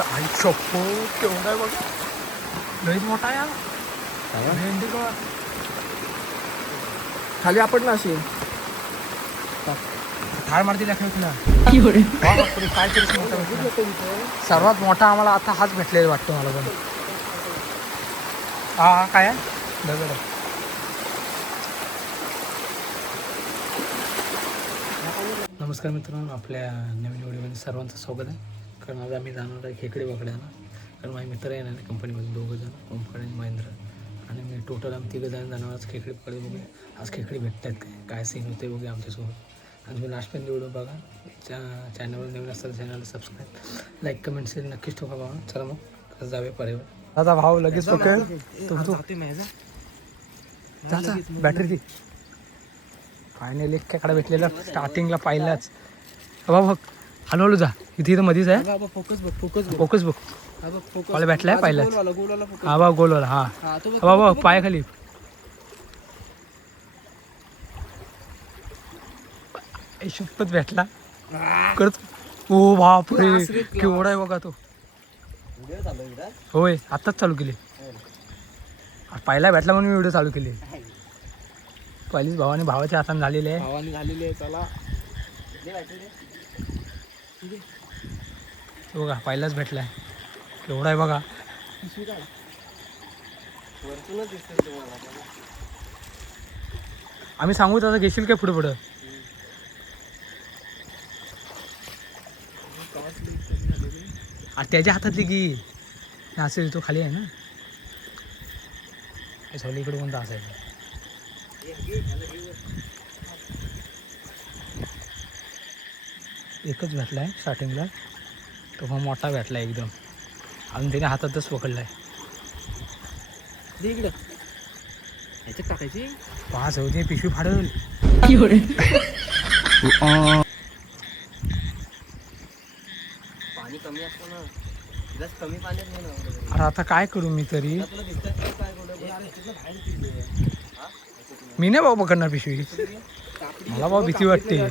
आई शप्पो केवढा आहे बघा, लईच मोठा आहे हा. भेंडी बघा खाली आपण ना अशी ठार मारती दाखव तुला. काय तरीच मोठा भेटला. सर्वात मोठा आम्हाला आता हाच भेटलेला वाटतो मला पण. हा काय आहे दगड आहे. नमस्कार मित्रांनो, आपल्या नवीन व्हिडिओमध्ये सर्वांचं स्वागत आहे. कारण आज आम्ही जाणार आहे खेकडे पकडायला. कारण माझे मित्र येणार आहे कंपनीमध्ये, 2 जण, ओमकार आणि महेंद्र, आणि मी टोटल आम्ही 3 जण जाणार आज खेकडे पकडे. बघूया आज खेकडे भेटत आहेत काय सीन होते बघूया आमच्यासोबत. आणि मी लास्टपर्यंत व्हिडिओ बघा. चॅनलवर नवीन असताना चॅनलला सबस्क्राईब, लाईक, कमेंट, शेअर नक्कीच ठोका बघा. चला मग जाऊया परेवर. आता भाऊ लगेच पकड बॅटरी ती. फायनली खेकडा भेटलेला स्टार्टिंगला पहिलाच. बाबा हलवलं जा, इथे इथं मध्येच आहे. फोकस बघ मला भेटलाय पहिलाच. हा बा गोलवाला. हा बाबा पायाखाली शपथ भेटला करत. ओ बापरे केवढा आहे बघा तो. होय आत्ताच चालू केली. पहिला भेटला म्हणून मी व्हिडिओ चालू केली. पहिलीच भावाने भावाच्या हाताने झालेले आहे. चला बघा पहिलाच भेटलाय. केवढा आहे बघा. आम्ही सांगू तसं घेशील काय पुढे पुढं. त्याच्या हातातली की असेल तो खाली आहे ना. सवली इकडे कोणता असायचा. एकच भेटलाय स्टार्टिंगला. तो हा मोठा भेटला एकदम. अजून त्याने हातातच पकडलाय. इकडे ह्याच्यात टाकायची. पाच होते पिशवी फाडल. पाणी कमी असतं ना, जास्त कमी पाण्यात नाही ना. अरे आता काय करू मी तरी. मी नाही भाऊ पकडणार पिशवी. मला भाऊ भीती वाटते.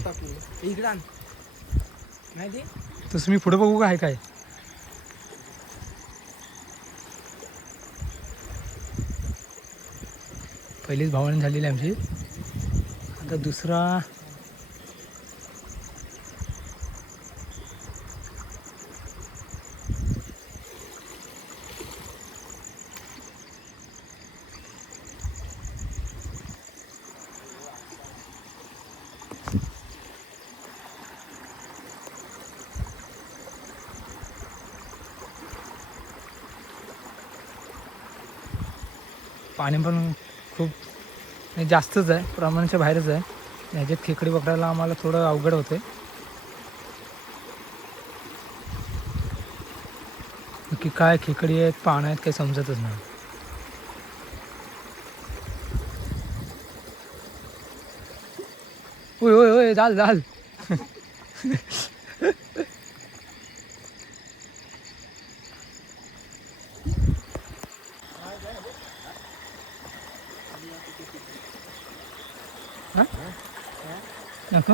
तसं मी पुढे बघू काय काय. पहिलीच भावाने झालेली आमची. आता दुसरा पाणी पण खूप जास्तच आहे, प्रमाणाच्या बाहेरच आहे. ह्याच्यात खेकडी पकडायला आम्हाला थोडं अवघड होते. की काय खेकडी आहेत पाणी आहेत काही समजतच नाही. होय होय होय झाल झाल. नको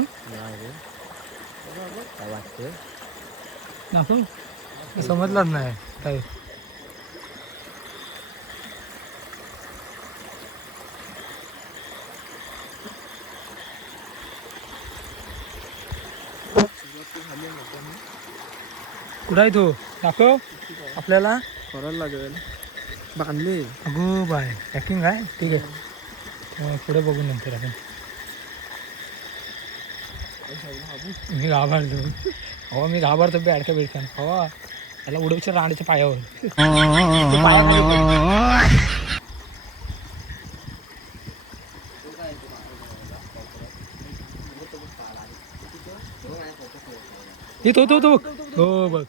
नको समजलाच नाही काय. कुठं आहे तो दाखव आपल्याला. करायला लागेल. बांधले अगो बाय पॅकिंग आहे. ठीक आहे पुढे बघू नंतर आपण. मी घाबरलो. हो मी घाबरतो बेडक्या बेडक्यान. हवा त्याला उडवच्या रांडच्या पायावर. तो बघ. हो बघ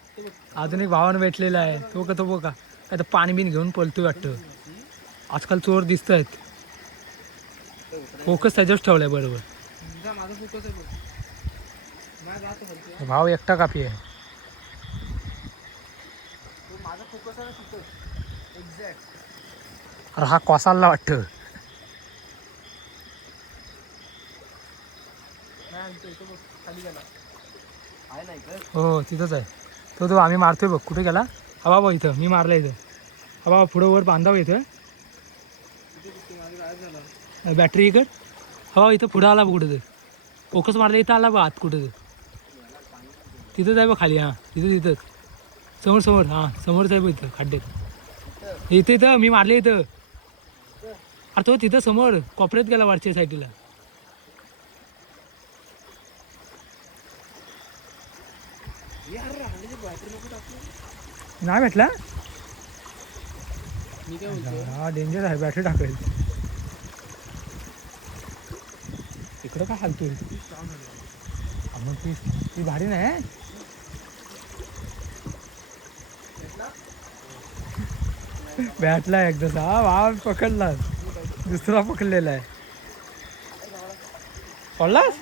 अजून एक भावानं भेटलेला आहे. तो का तो बघा काय तर पाणी बिन घेऊन पळतोय वाटतं. आजकाल चोर दिसत आहेत. फोकस त्याच्याच ठेवलाय बरोबर. भाव एकटा कापी आहे. अरे हा कोसालला वाटतं. हो तिथंच आहे. तो आम्ही मारतोय बघ. कुठे गेला? हा बाबा इथं मी मारला इथं. हा बाबा पुढं वर बांधावं इथं. बॅटरी इकड. हा इथं पुढं आला बघ कुठं ते. फोकस मारला इथं आला बघ आत कुठं ते. तिथंच आहे बघ खाली. हां तिथंच. समोर हां समोरच आहे बघ इथं खड्ड्यात. इथं मी मारले इथं. अरे तो तिथं समोर कोपऱ्यात गेला वरच्या साईडला. नाही भेटला. हा डेंजर आहे. बॅटरी टाकेल इकडं काय हालतोय. मग ती भारी नाही. भेटला एकदा. हा पकडला. दुसरा पकडलेला आहे. पडलास?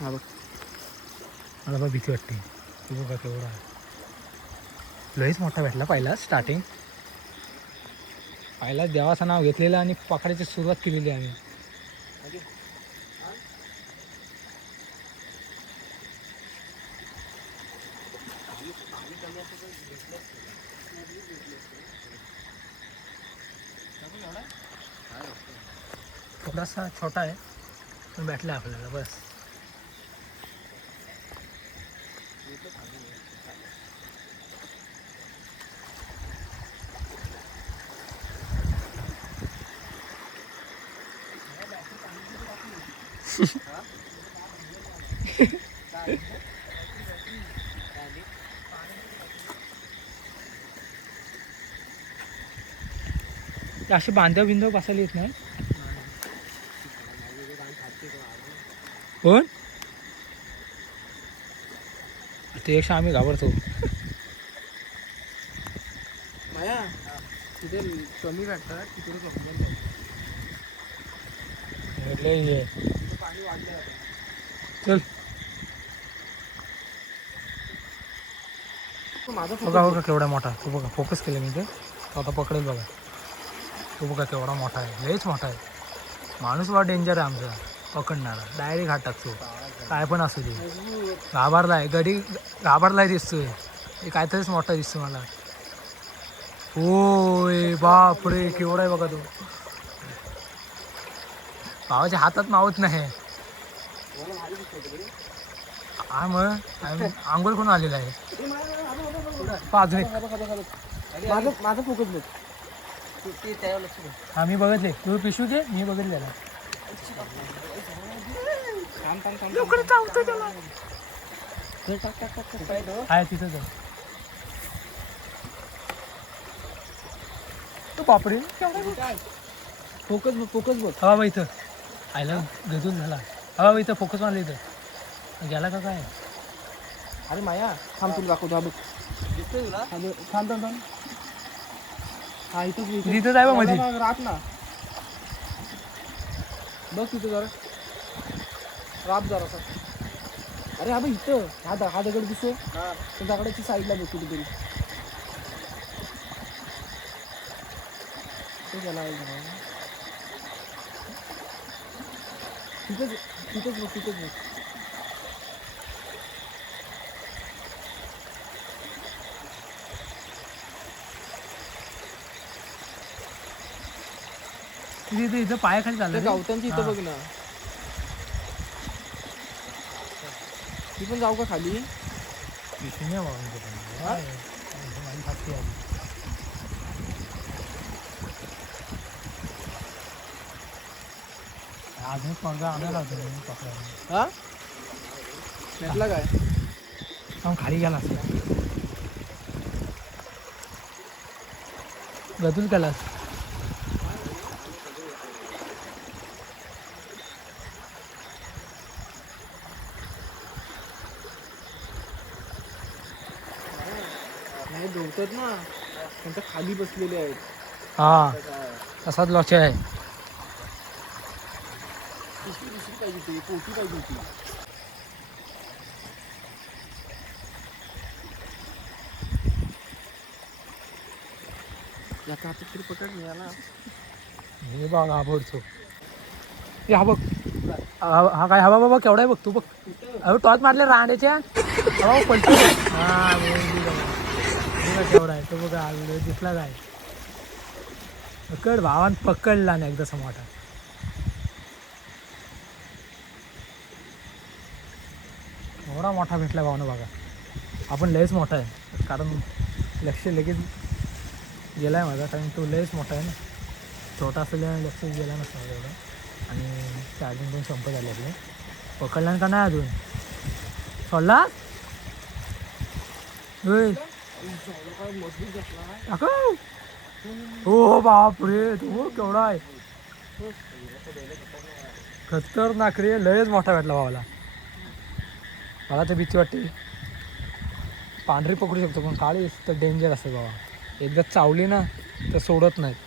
हा बघ. मला बघ भीती वाटते. तू बघा केवढा लईच मोठा भेटला पहिलाच स्टार्टिंग. पहिलाच देवाचं नाव घेतलेलं आणि पकडायची सुरुवात केलेली आम्ही. थोडासा छोटा आहे पण भेटला आपल्याला बस. अशी बांधव बिंदव बसायला येत नाही. कोण ते एकशे आम्ही घाबरतो. माया तिथे कमी भेटतात तिकडे पाणी वाढलं. चल बघा बघा केवढा मोठा. तो बघा फोकस केलं मी ते. तो आता पकडेल बघा. तो बघा केवढा मोठा आहे. लयच मोठा आहे. माणूस बा डेंजर आहे आमचा पकडणारा. डायरेक्ट हात टाकतो काय पण असू दे. घाबरलाय गडी घाबरलाय दिसतोय. हे काहीतरीच मोठा दिसतो मला. होय बापरे केवढा आहे बघा तो. भावाच्या हातात मावत नाही. हा मग आंघोळ करून आलेला आहे. अजून माझं फोकस बघ. हा मी बघितले. तू पिशू घे. मी बघितलेला. आहे तिथंच आहे. तो बापरे फोकस बघ. हा बाबा इथं आयला गजून झाला. हा बाबा इथं फोकस मारला. इथं गेला का काय? अरे माया थांब तुला दाखवतो. हा बघ दिसतोय तुला. थांब. हा इथंच आहे बा मध्ये. रात ना बघ तिथं जरा राब जरा. अरे हा बघ इथं हा दगड दिसतो. त्या दगडाची साईडला बघ कुठेतरी. तिथंच बघ. इथं पायाखाली चाललं. गावतांची इथं बघ ना. ती पण जाऊ का खाली? अजून पडदा आणायला होता पकडायला. हा भेटला काय? खाली गेला गदूल केलास. नाही धुवतात ना त्यांच्या खाली बसलेले आहेत. हा तसाच लॉच आहे. दुसरी पाहिजे होती. पोटी पाहिजे होती. याचा आता तरी पकड मिळाला. हे बघ घाबरतो. हा बघ हा काय हवा बाबा केवढा आहे बघ तू बघ अहो टॉच मारले रांड्याच्या हवा पलतो हा केवढा आहे तो बघा दिसला काय पकड भावान पकडला ना एकदा मोठा एवढा मोठा भेटला भावानं बघा आपण लयच मोठा आहे कारण लक्ष लगेच गेला आहे माझा कारण तो लयच मोठा आहे ना छोटा असल्याने लक्ष गेला नसतं एवढं आणि चार्जिंग पण संपत आले आपले पकडला का नाही अजून सोडला हो बापरे तो केवढा आहे खतरनाक रे लयच मोठा भेटला भावाला मला तर भीती वाटते पांढरी पकडू शकतो पण काळी तर डेंजर असते बाबा एकदा चावली ना तर सोडत नाहीत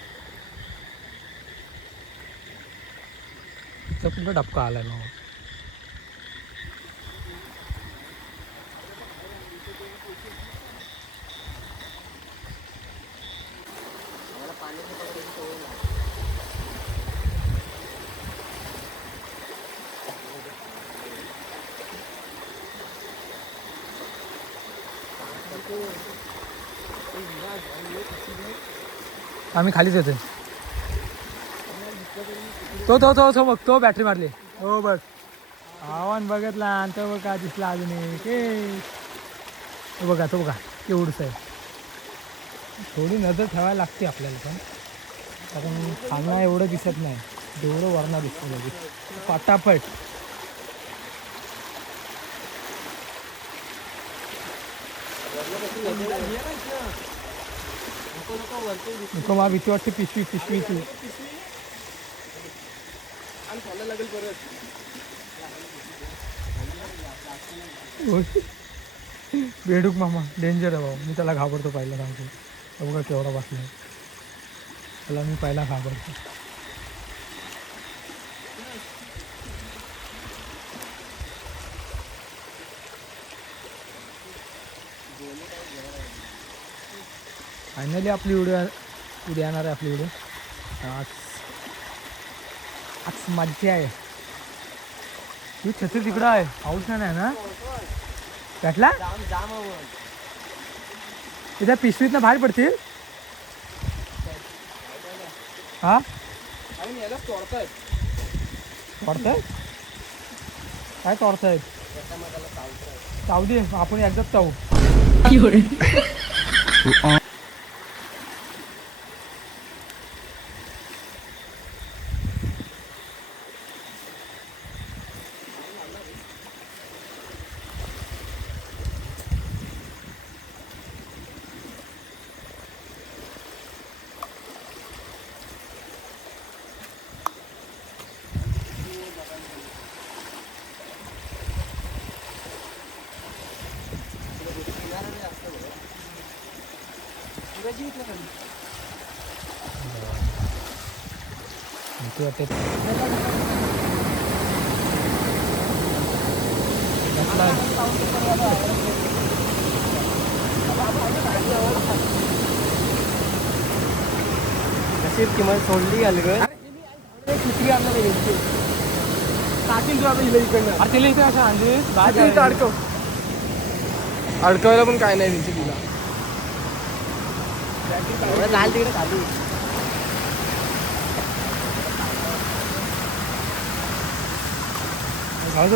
तर पुन्हा डबका आलाय बाबा आम्ही खालीच येतोय तो तो तो तो बघ तो बॅटरी मारली हो बघ आव्हान बघितला आणि तो बघा दिसला अजून तो बघा केवढंच आहे थोडी नजर ठेवायला लागते आपल्याला पण कारण खाणं एवढं दिसत नाही जेवढं वरणा दिसतं लगेच पटापट नको मला भीती वाटते पिशवीची बेडूक मामा डेंजर आहे भाऊ मी त्याला घाबरतो पहिला सांगतो बघा केवढा बसला त्याला मी पहिला घाबरतो फायनली आपली उद्या येणार आहे आपली व्हिडिओ आज मज्जा आहे तू छत्री तिकडं आहे पाऊस नाही ना भेटला इथं पिशवीतनं बाहेर पडतील हा तोडतायत काय तोडतायत चावू दे आपण एकदाच चावू किंमत सोडली अलगद किती आणलं नाही टाकील तू आता हिला इकडनं अडकवायला पण काय नाही त्यांची तिला लाल तिकडे खाली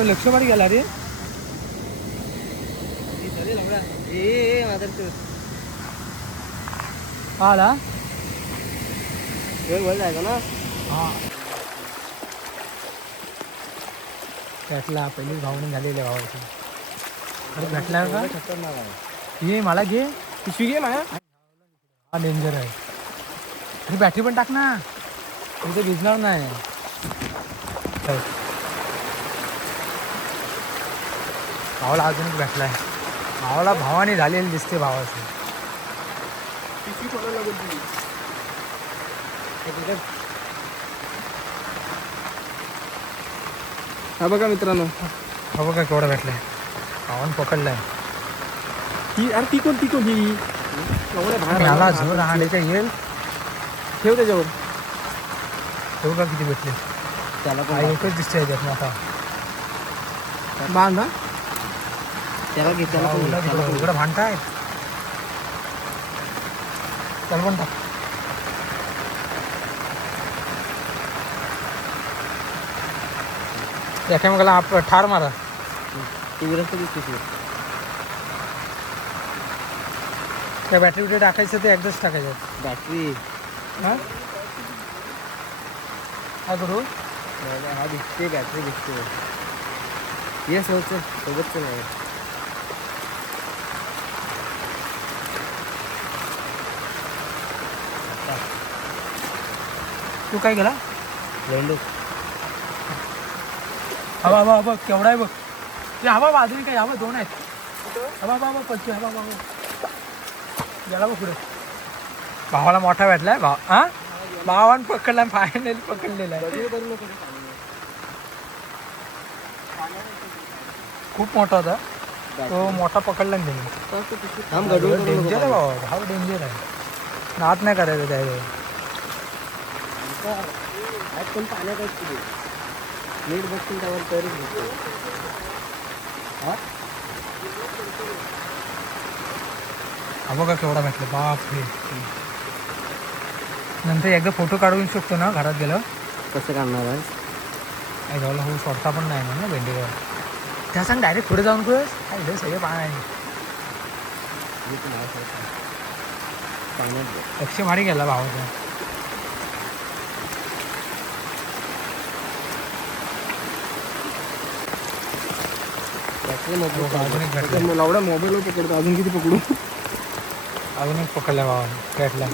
लक्ष मारी गेला रे आला वर जायचं ना हा भेटला पहिलीच भावने झालेल्या भावाची अरे भेटला का खतरनाक आहे ये मला घे पिशवी घे माझ्या हा डेंजर आहे अरे बॅटरी पण टाक ना तिथे भिजणार नाही भावाला अजूनच भेटलाय भावाला भावाने झालेली दिसते भावाची पिशवी थोडं लागेल हा बघा मित्रांनो हा बघा केवढा भेटलाय भावान पकडलाय ती कोण ही मला झोर राहण्याच्या येईल ठेव त्याच्यावर ठेवू का किती भेटले त्याला हा एकच दिसतोय याच्यात मोठा. बांध त्याला घे त्याला पण घे. इकडे भांडताय. चल पण टाक. एकामेकाला आप ठार मारा. ती विरक्त दिसते. त्या बॅटरी बिटरी टाकायचं ते एकदाच टाकायचं. बॅटरी हां काय करू. हा दिसते बॅटरी दिसते. ये सोबतच नाही. तू काय केला. लेंडू हवा हवा हवा केवढा आहे बघ. ते हवा बाजरी काय हवा दोन आहेत. हवा हवा हवा पच्ची हवा हवा गेला बघ पुढे. भावाला मोठा भेटलाय. भाव हां भावानं पकडला. फायनली पकडलेला आहे. खूप मोठा होता तो. मोठा पकडला ना त्यांनी. डेंजर आहे भावा. भाव डेंजर आहे. नाद नाही करायचं त्यावेळी. पण पाण्यात नीट बघतील त्यावर तरच हा बघा केवढा भेटला. बाप रे. नंतर एकदा फोटो काढू शकतो ना घरात गेलं. कसं काढणार आहे. आई गावला हो सोडता पण नाही म्हणून भेंडीवर. त्या सांग डायरेक्ट पुढे जाऊन कळस काय सगळे पाणी आहे. पाण्यात लक्ष भारी गेला भावाचा. अजून एक भेटला. लावडा मोबाईलवर पकडतो. अजून किती पकडू. अजून एक पकडला भावा भेटला.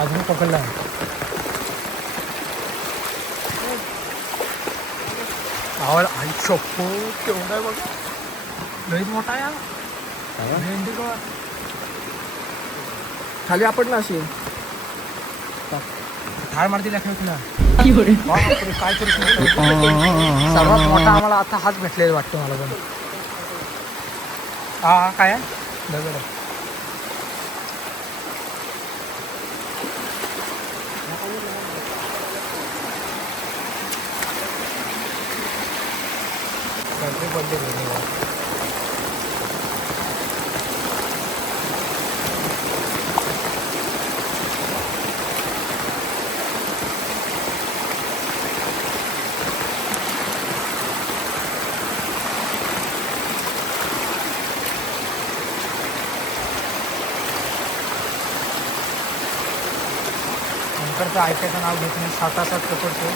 अजून पकडला. भावाला आई शप्पो केवढा आहे बघा. लईच मोठा आहे. भेंडी का खाली आपण ना अशी ठार मारती दाखव तुला. काय करू सर्वात मोठा आम्हाला आता हाच भेटलेला वाटतो मला पण. हा काय आहे दगड. बॅटरी पडली नंतरचं ऐकायचं नाव घेत नाही. 7 पकडतो.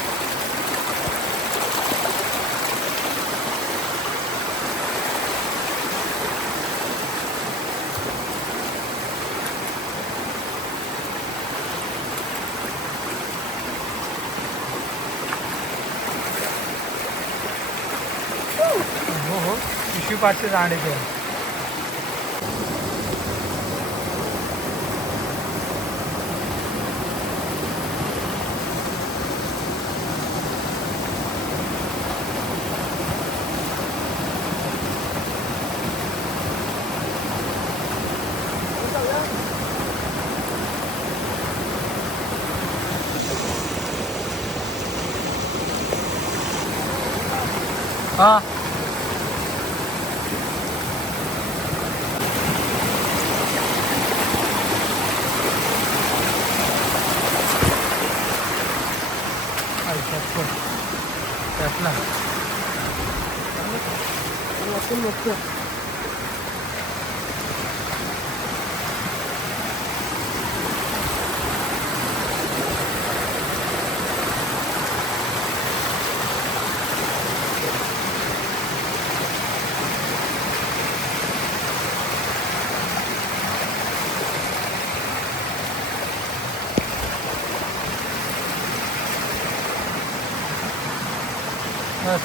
हो हो पिशवी पाचशे राहणे ते. हां त्यातला बस.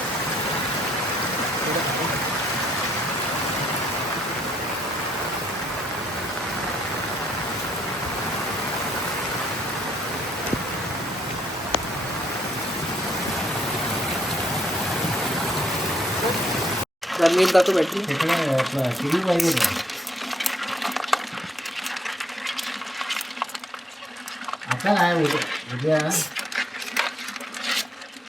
जर मी जातो बॅटरी तिकडे आपलं टी.व्ही पाहिजे का? आता नाही उद्या